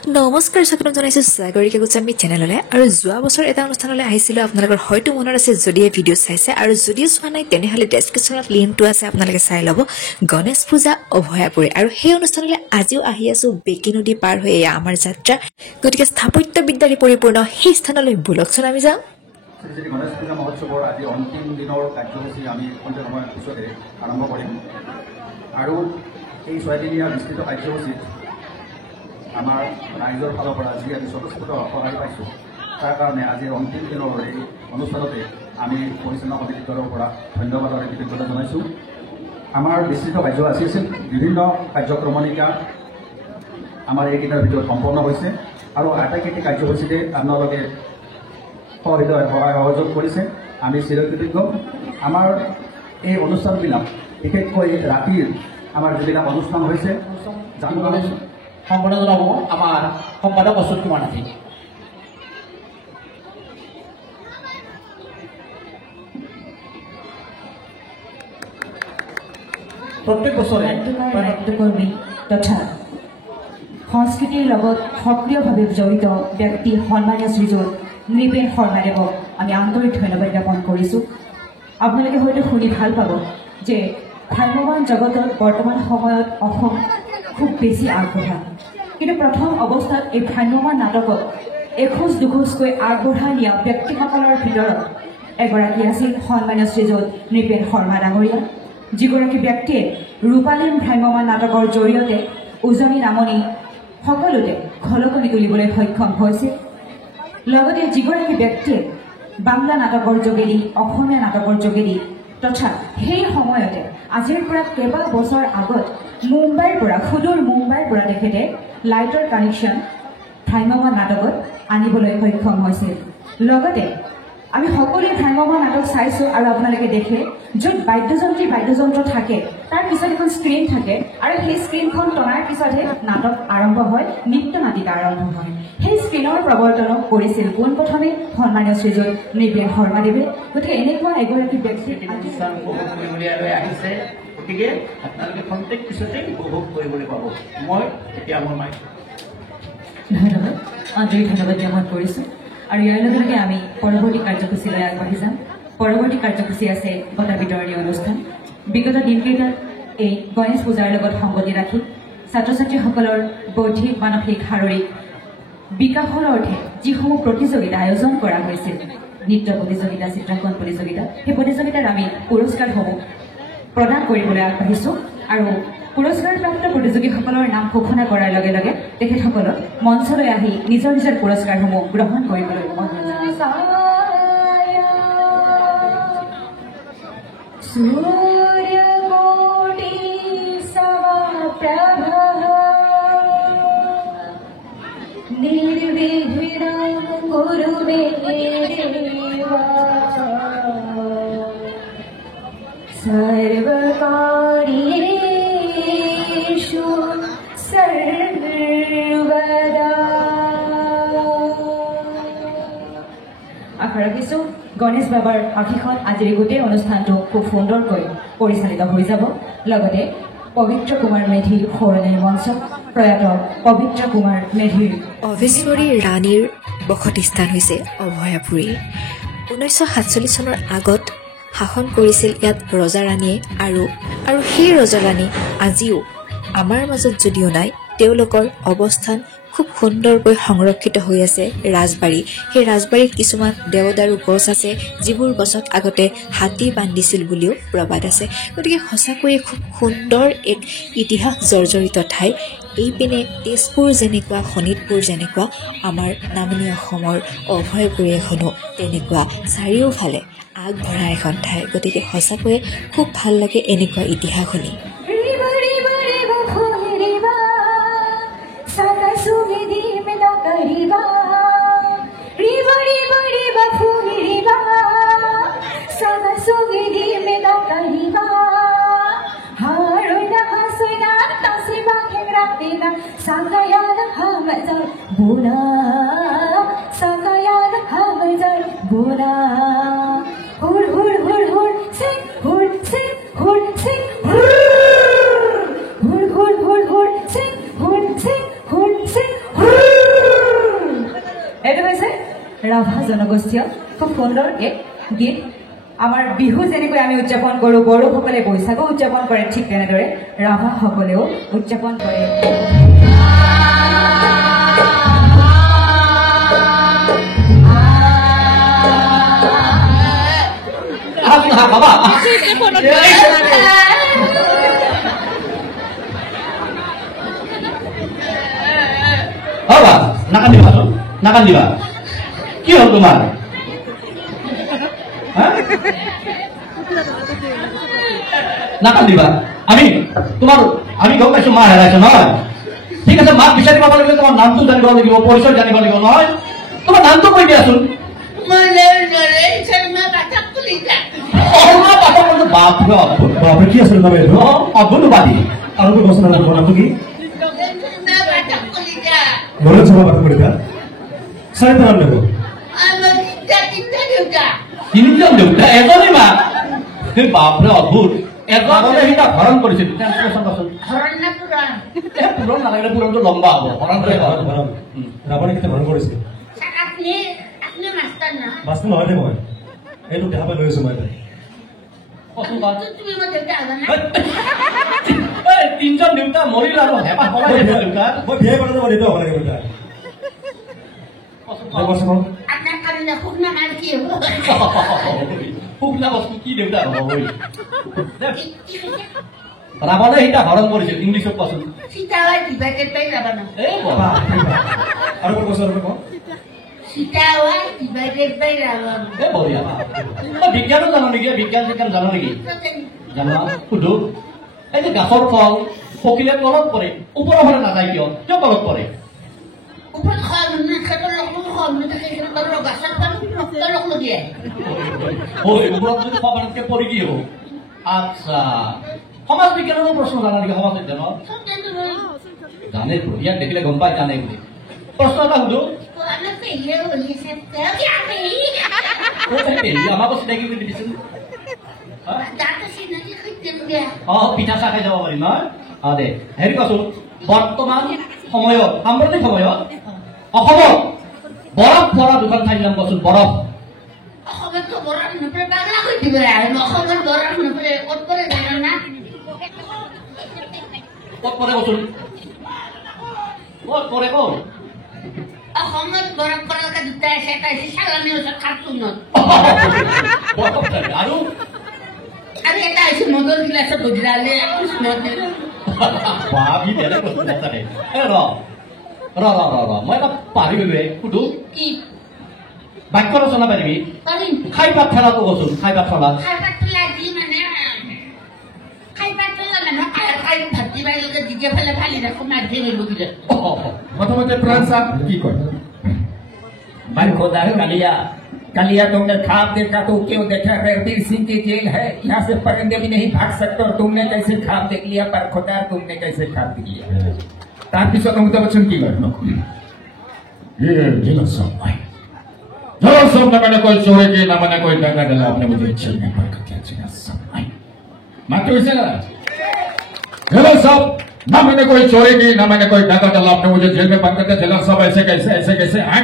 নমস্কাৰ সকলোকে জনাইছো সাগৰিকা গোস্বামী চেনেললে আৰু যোৱা বছৰ এটা অনুষ্ঠানলৈ আহিছিল আপোনালোকৰ হয়তো মনত আছে যদি এই ভিডিও চাইছে আৰু যদি চোৱা নাই তেনেহলে ডেসক্ৰিপচনত লিংকটো আছে আপোনালোকে চাই ল'ব গণেশ পূজা অভয়াপুৰী আৰু সেই অনুষ্ঠানলৈ আজিও আহি আছো বেকি নদী পাৰ হৈ আমাৰ যাত্ৰা গতিকে স্থাপত্য বিদ্যাৰে পৰিপূৰ্ণ সেই স্থানলৈ বুলকচোন আমি যাওঁ শ্ৰী গণেশ পূজা মহোৎসৱৰ আজি অন্তিম দিনৰ কাৰ্যসূচী আমি অন্তিম সময়ৰ পিছতে আৰম্ভ কৰিম আৰু এই 6 দিনীয়া বিস্তৃত কাৰ্যসূচীত আমাৰ ৰাইজৰ ফালৰ পৰা যি আমি স্বতঃস্ফূৰ্ত সহায় পাইছোঁ তাৰ কাৰণে আজি অন্তিম দিনৰ এই অনুষ্ঠানতে আমি পৰিচালনা সমিতিৰ তৰফৰ পৰা ধন্যবাদ আৰু কৃতজ্ঞতা জনাইছোঁ। আমাৰ বিস্তৃত কাৰ্যসূচী আছিল বিভিন্ন কাৰ্যক্ৰমণিকা আমাৰ এইকেইটাৰ ভিতৰত সম্পন্ন হৈছে আৰু আটাইকেইটি কাৰ্যসূচীতে আপোনালোকে সহৃদয় সহায় সহযোগ কৰিছে আমি চিৰকৃতজ্ঞ। আমাৰ এই অনুষ্ঠানবিলাক বিশেষকৈ ৰাতিৰ আমাৰ যিবিলাক অনুষ্ঠান হৈছে জানুৱাৰী সম্পন্ন জনাব আমাৰ সম্পাদক অশোক কুমাৰ নাথে। প্ৰত্যেক বছৰে নাট্যকৰ্মী তথা সংস্কৃতিৰ লগত সক্ৰিয়ভাৱে জড়িত ব্যক্তি সন্মানীয় শ্ৰীযুত নৃপেন শৰ্মাদেৱক আমি আন্তৰিক ধন্যবাদ জ্ঞাপন কৰিছোঁ। আপোনালোকে হয়তো শুনি ভাল পাব যে ভ্ৰাম্যমাণ জগতত বৰ্তমান সময়ত অসম খুব বেছি আগবঢ়া, কিন্তু প্ৰথম অৱস্থাত এই ভ্ৰাম্যমাণ নাটকত এখোজ দুখোজকৈ আগবঢ়াই নিয়া ব্যক্তিসকলৰ ভিতৰত এগৰাকী আছিল সন্মানীয় শ্ৰীযুত নৃপেন শৰ্মা ডাঙৰীয়া, যিগৰাকী ব্যক্তিয়ে ৰূপালীন ভ্ৰাম্যমাণ নাটকৰ জৰিয়তে উজনি নামনি সকলোতে খলকনি তুলিবলৈ সক্ষম হৈছে। লগতে যিগৰাকী ব্যক্তিয়ে বাংলা নাটকৰ যোগেদি অসমীয়া নাটকৰ যোগেদি তথা সেই সময়তে আজিৰ পৰা কেইবা বছৰ আগত মুম্বাইৰ পৰা সুদূৰ মুম্বাইৰ পৰা তেখেতে লাইটৰ কানেকশ্যন ভ্ৰাম্যমাণ নাটকত আনিবলৈ সক্ষম হৈছিল। লগতে আমি সকলোৱে ভ্ৰাম্যমাণ নাটক চাইছোঁ আৰু আপোনালোকে দেখে য'ত বাদ্যযন্ত্ৰ থাকে তাৰ পিছত এখন স্ক্ৰীণ থাকে আৰু সেই স্ক্ৰীণখন টনাৰ পিছতহে নাটক আৰম্ভ হয়, নৃত্য নাটিকা আৰম্ভ হয়। সেই স্ক্ৰীণৰ প্ৰৱৰ্তন কৰিছিল পোনপ্ৰথমে সন্মানীয় শ্ৰীযুত নৃপেন শৰ্মাদেৱে। গতিকে এনেকুৱা এগৰাকী ব্যক্তি আহিছে, গতিকে আপোনালোকে প্ৰত্যেক পিছতে উপভোগ কৰিবলৈ পাব। মই এতিয়া মোৰ মাইক ধন্যবাদ, আন্তৰিক ধন্যবাদ জ্ঞাপন কৰিছোঁ। আৰু ইয়াৰ লগে লগে আমি পৰৱৰ্তী কাৰ্যসূচীলৈ আগবাঢ়ি যাম। পৰৱৰ্তী কাৰ্যসূচী আছে বঁটা বিতৰণী অনুষ্ঠান। বিগত দিনকেইটাত এই গণেশ পূজাৰ লগত সংগতি ৰাখি ছাত্ৰ ছাত্ৰীসকলৰ বৌদ্ধিক মানসিক শাৰীৰিক বিকাশৰ অৰ্থে যিসমূহ প্ৰতিযোগিতা আয়োজন কৰা হৈছিল, নৃত্য প্ৰতিযোগিতা, চিত্ৰাংকন প্ৰতিযোগিতা, সেই প্ৰতিযোগিতাত আমি পুৰস্কাৰসমূহ প্ৰদান কৰিবলৈ আগবাঢ়িছোঁ আৰু পুৰস্কাৰপ্ৰাপ্ত প্ৰতিযোগীসকলৰ নাম ঘোষণা কৰাৰ লগে লগে তেখেতসকলক মঞ্চলৈ আহি নিজৰ নিজৰ পুৰস্কাৰসমূহ গ্ৰহণ কৰিবলৈ অনুৰোধ জনাইছোঁ। সৰ্বকাৰ্যেষু সৰ্বদা। আশা ৰাখিছোঁ গণেশ বাবাৰ আশীষত আজিৰ গোটেই অনুষ্ঠানটো খুব সুন্দৰকৈ পৰিচালিত হৈ যাব। লগতে পবিত্ৰ কুমাৰ মেধিৰ সোঁৱৰণিৰ মঞ্চ প্ৰয়াত পবিত্ৰ কুমাৰ মেধিৰ অভেশ্বৰী ৰাণীৰ বসতি স্থান হৈছে অভয়াপুৰী। 1947 চনৰ আগত শাসন কৰিছিল ইয়াত ৰজা ৰাণীয়ে আৰু সেই ৰজা ৰাণী আজিও আমাৰ মাজত যদিও নাই, তেওঁলোকৰ অৱস্থান খুব সুন্দৰকৈ সংৰক্ষিত হৈ আছে ৰাজবাৰী। সেই ৰাজবাৰীত কিছুমান দেৱদাৰু গছ আছে, যিবোৰ গছত আগতে হাতী বান্ধিছিল বুলিও প্ৰবাদ আছে। গতিকে সঁচাকৈয়ে খুব সুন্দৰ এক ইতিহাস জৰ্জৰিত ঠাই। এইপিনে তেজপুৰ যেনেকুৱা, শোণিতপুৰ যেনেকুৱা, আমাৰ নামনি অসমৰ অভয়পুৰী এখনো তেনেকুৱা চাৰিওফালে আগবঢ়া এখন ঠাই। গতিকে সঁচাকৈয়ে খুব ভাল লাগে এনেকুৱা ইতিহাস শুনি। হুর হুর হুর হুর সিং হুর সিং হুর সিং হুর হুর হুর হুর হুর সিং হুর সিং হুর সিং হুর এইটো হৈছে ৰাভা জনগোষ্ঠীয় খুব সুন্দৰ এক গীত আমাৰ বিহু যেনেকৈ আমি উদযাপন কৰোঁ বড়োসকলে বৈশাগু উদযাপন কৰে ঠিক তেনেদৰে ৰাভাসকলেও উদযাপন কৰে বাবা নাকান্দিবা নাকান্দিবা কি হ'ল তোমাৰ নাকান্দিবা আমি গম পাইছো মা হেৰাইছে নহয় ঠিক আছে মাক বিচাৰি পাব লাগিলে তোমাৰ নামটো জানিব লাগিব পৰিচয় জানিব লাগিব নহয় তোমাৰ নামটো কৈ দিয়াচোন বাপৰে কি আছিল নাম এইটো অগুণবাদী আৰু তোৰ বচন নামটো কি নলেজ সভা পাঠ কৰিবা চাৰিটা নাম লাগিব তিনিজন দেউতা এজনী মা বাপৰে অদ্ভুত এজনে সিটা হৰণ কৰিছিল পুৰণ নালাগিলে পুৰণটো লম্বা হ'ব হৰণ কৰি ৰাৱণে কেতিয়া হৰণ কৰিছিল বাস্তৱ নহয় দে মই এইটো দেখা পাই লৈ আছো মই তিনজন দেউতা মৰিল আৰু হেঁপাহ পলাই দেউতা মই বিয়ে কৰা যাব দেউতা হ'ব লাগে দেউতা শুকনা বস্তু কি দেউতা হ'ব ৰাৱণে সিটা হৰণ কৰিছিল ইংলিছত কোৱাচোন আৰু কৈছো আৰু কওঁ বিজ্ঞানো জানো নেকি বিজ্ঞান চিজ্ঞান জানো নেকি জানো সুধো এই যে গাছৰ ফল পকিলে তলত পৰে ওপৰৰ ফালে নাযায় কিয় তলত পৰে ওপৰত যদি খোৱাকে পৰি কি হ'ব আচ্ছা সমাজ বিজ্ঞানৰো প্ৰশ্ন জানা নেকি সমাজ বিজ্ঞানত জানে ইয়াক দেখিলে গম পাই জানে বুলি প্ৰশ্ন এটা সুধো আমাকো চিনাকি কৰি দিছিল পিঠা চাহ খাই যাব পাৰিম নহয় দে হেৰি কোৱাচোন বৰ্তমান সময়ত সাম্প্ৰতিক সময়ত অসমত বৰফ পৰা দুখন ঠাইৰ নাম কোৱাচোন বৰফ ক'ত পৰে কোৱাচোন ক'ত পৰে ক'ত অসমত বৰফ পৰা দুটা আছে এটা হৈছে চালানীৰ ওচৰত কাৰ্টুনত আৰু এটা হৈছে মদৰ গিলাচত গজৰালে মই এটা পাহৰি গলোৱে সুধো কি বাক্য ৰচনা পাৰিবি খাই পাত ফেলাটো কচোন খাই পাত ফেলা যি মানে খাই পাত ফেলা মানে ভাতি বাৰীলৈকে দিকে ফেলে ফালি ৰাখো মাৰি গলো কিনে प्रथमते प्राण साहब की कर भाई खुदा कालिया कालिया तुमने ख्वाब देखा तो क्यों देखा रणबीर सिंह की जेल है यहाँ से परिंदे भी नहीं भाग सकते और तुमने कैसे ख्वाब देख लिया पर खुदा तुमने कैसे ख्वाब देख लिया तार पिछले अमिताभ बच्चन की कर ये जिला सब भाई जिला सब न मैंने कोई चोरी की न मैंने कोई दंगा डाला आपने मुझे जेल में भर कर दिया जिला सब भाई मात्र इसे ना जिला सब ना मैंने कोई चोरी की ना मैंने कोई डाका डाला आपने मुझे जेल में बंद कर दिया जेलर साहब ऐसे कैसे हैं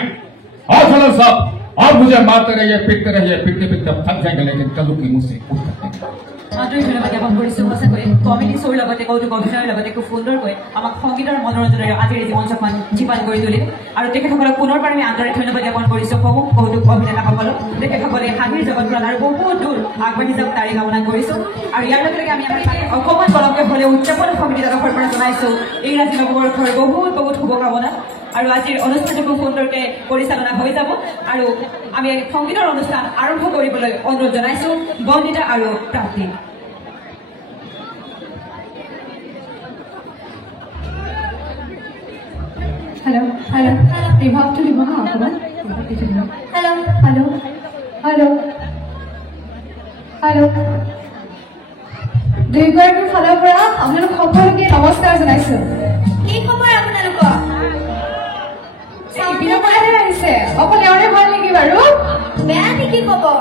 और जेलर साहब और मुझे मारते रहिए पीटते थक जाएंगे लेकिन कल की मुझसे আন্তৰিক ধন্যবাদ জ্ঞাপন কৰিছোঁ সঁচাকৈ কমেডি শ্ব'ৰ লগতে কৌতুক অভিনয়ৰ লগতে খুব সুন্দৰকৈ আমাক সংগীতৰ মনোৰঞ্জনেৰে আজিৰ এই মঞ্চখন জীপান কৰি তুলিল আৰু তেখেতসকলক পুনৰবাৰ আমি আন্তৰিক ধন্যবাদ জ্ঞাপন কৰিছোঁ সমূহ কৌতুক অভিনেতাসকলক তেখেতসকলে হাঁহিৰ জগতখন আৰু বহুত দূৰ আগবাঢ়ি যাওক তাৰে কামনা কৰিছোঁ আৰু ইয়াৰ লগে লগে আমি অকণমান পলমকৈ হ'লেও উদযাপন সমিতিৰ তৰফৰ পৰা জনাইছোঁ ইংৰাজী নৱবৰ্ষৰ বহুত শুভকামনা আৰু আজিৰ অনুষ্ঠানটো খুব সুন্দৰকৈ পৰিচালনা হৈ যাব আৰু আমি সংগীতৰ অনুষ্ঠান আৰম্ভ কৰিবলৈ অনুৰোধ জনাইছোঁ বন্দিতা আৰু প্ৰাপ্তি Hello. Revolve to Riva, Hello. দুইগৰাকীৰ ফালৰ পৰা আপোনালোক সকলোকে নমস্কাৰ জনাইছো কি খবৰ আপোনালোকৰ চাউণ্ডৰ পৰাহে আহিছে অকল এওঁৰে ভাল নেকি বাৰু বেয়া নেকি খবৰ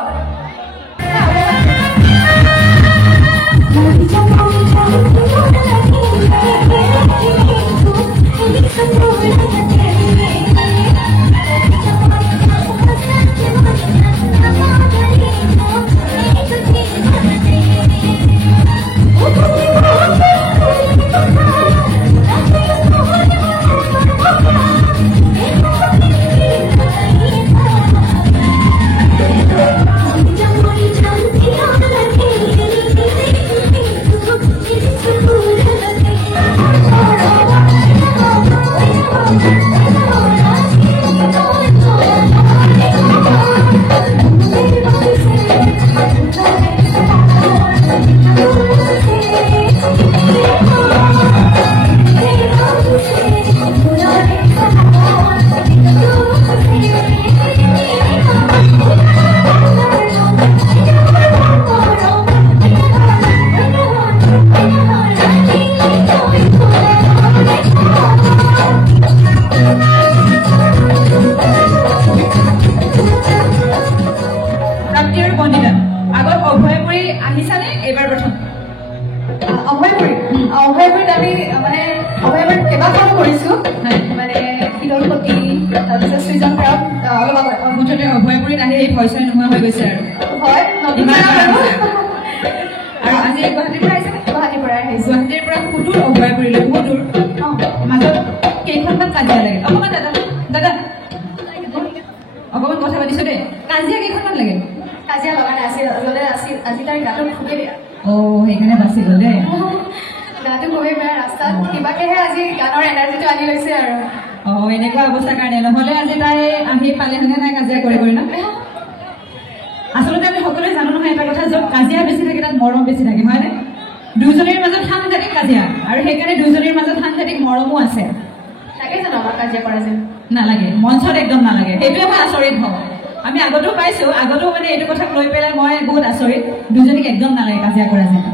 অভয়পুৰীত আমি মানে অভয়পুৰীত কেইবাখনো কৰিছো মানে শীতলপতি তাৰপিছত সৃজনপুৰত অলপ আগত মুঠতে অভয়পুৰীত আহি এই ভয় চয় নোহোৱা হৈ গৈছে আৰু হয় নতুন আৰু আজি গুৱাহাটীৰ পৰা আহিছে গুৱাহাটীৰ পৰাই আহিছো গুৱাহাটীৰ পৰা সুদূৰ অভয়পুৰীলৈ বহুত দূৰ মাজত কেইখনমান কাজিয়া লাগে অকণমান দাদা অকণমান কথা পাতিছো দেই কাজিয়া কেইখনমান লাগে কাজিয়া লগা নাই আছিল আজি তাৰ গাটো খুবেই বেয়া সেইকাৰণে বাচি গ'ল দেই গাটো খুবেই বেয়া ৰাস্তাত কিবাকেহে আজি গানৰ এনাৰ্জিটো আনি লৈছে আৰু এনেকুৱা অৱস্থাৰ কাৰণে নহ'লে আজি তাই আহি পালেহেঁতেন তাই কাজিয়া কৰি ন আচলতে আমি সকলোৱে জানো নহয় এটা কথা য'ত কাজিয়া বেছি থাকে তাত মৰম বেছি থাকে হয়নে দুজনীৰ মাজত সাংঘাতিক কাজিয়া আৰু সেইকাৰণে দুজনীৰ মাজত সাংঘাতিক মৰমো আছে তাকে জানো আমাৰ কাজিয়া কৰা যেন নালাগে মঞ্চত একদম নালাগে সেইটোৱে মই আচৰিত হওঁ আমি আগতেও পাইছো আগতেও মানে এইটো কথাক লৈ পেলাই মই বহুত আচৰিত দুজনীক একদম নালাগে কাজিয়া কৰা যেন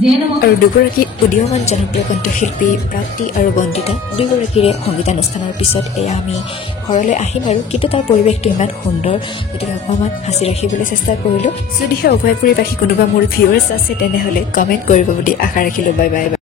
যিয়ে নহওক আৰু দুগৰাকী উদীয়মান জনপ্ৰিয় কণ্ঠশিল্পী প্ৰাপ্তি আৰু বন্দিতা দুয়োগৰাকীৰে সংগীতানুষ্ঠানৰ পিছত এয়া আমি ঘৰলৈ আহিম আৰু কিন্তু তাৰ পৰিৱেশটো ইমান সুন্দৰ গতিকে অকণমান সাঁচি ৰাখিবলৈ চেষ্টা কৰিলোঁ যদিহে অভয়পুৰীবাসী কোনোবা মোৰ ভিউৱাৰ্ছ আছে তেনেহ'লে কমেণ্ট কৰিব বুলি আশা ৰাখিলোঁ বাই বাই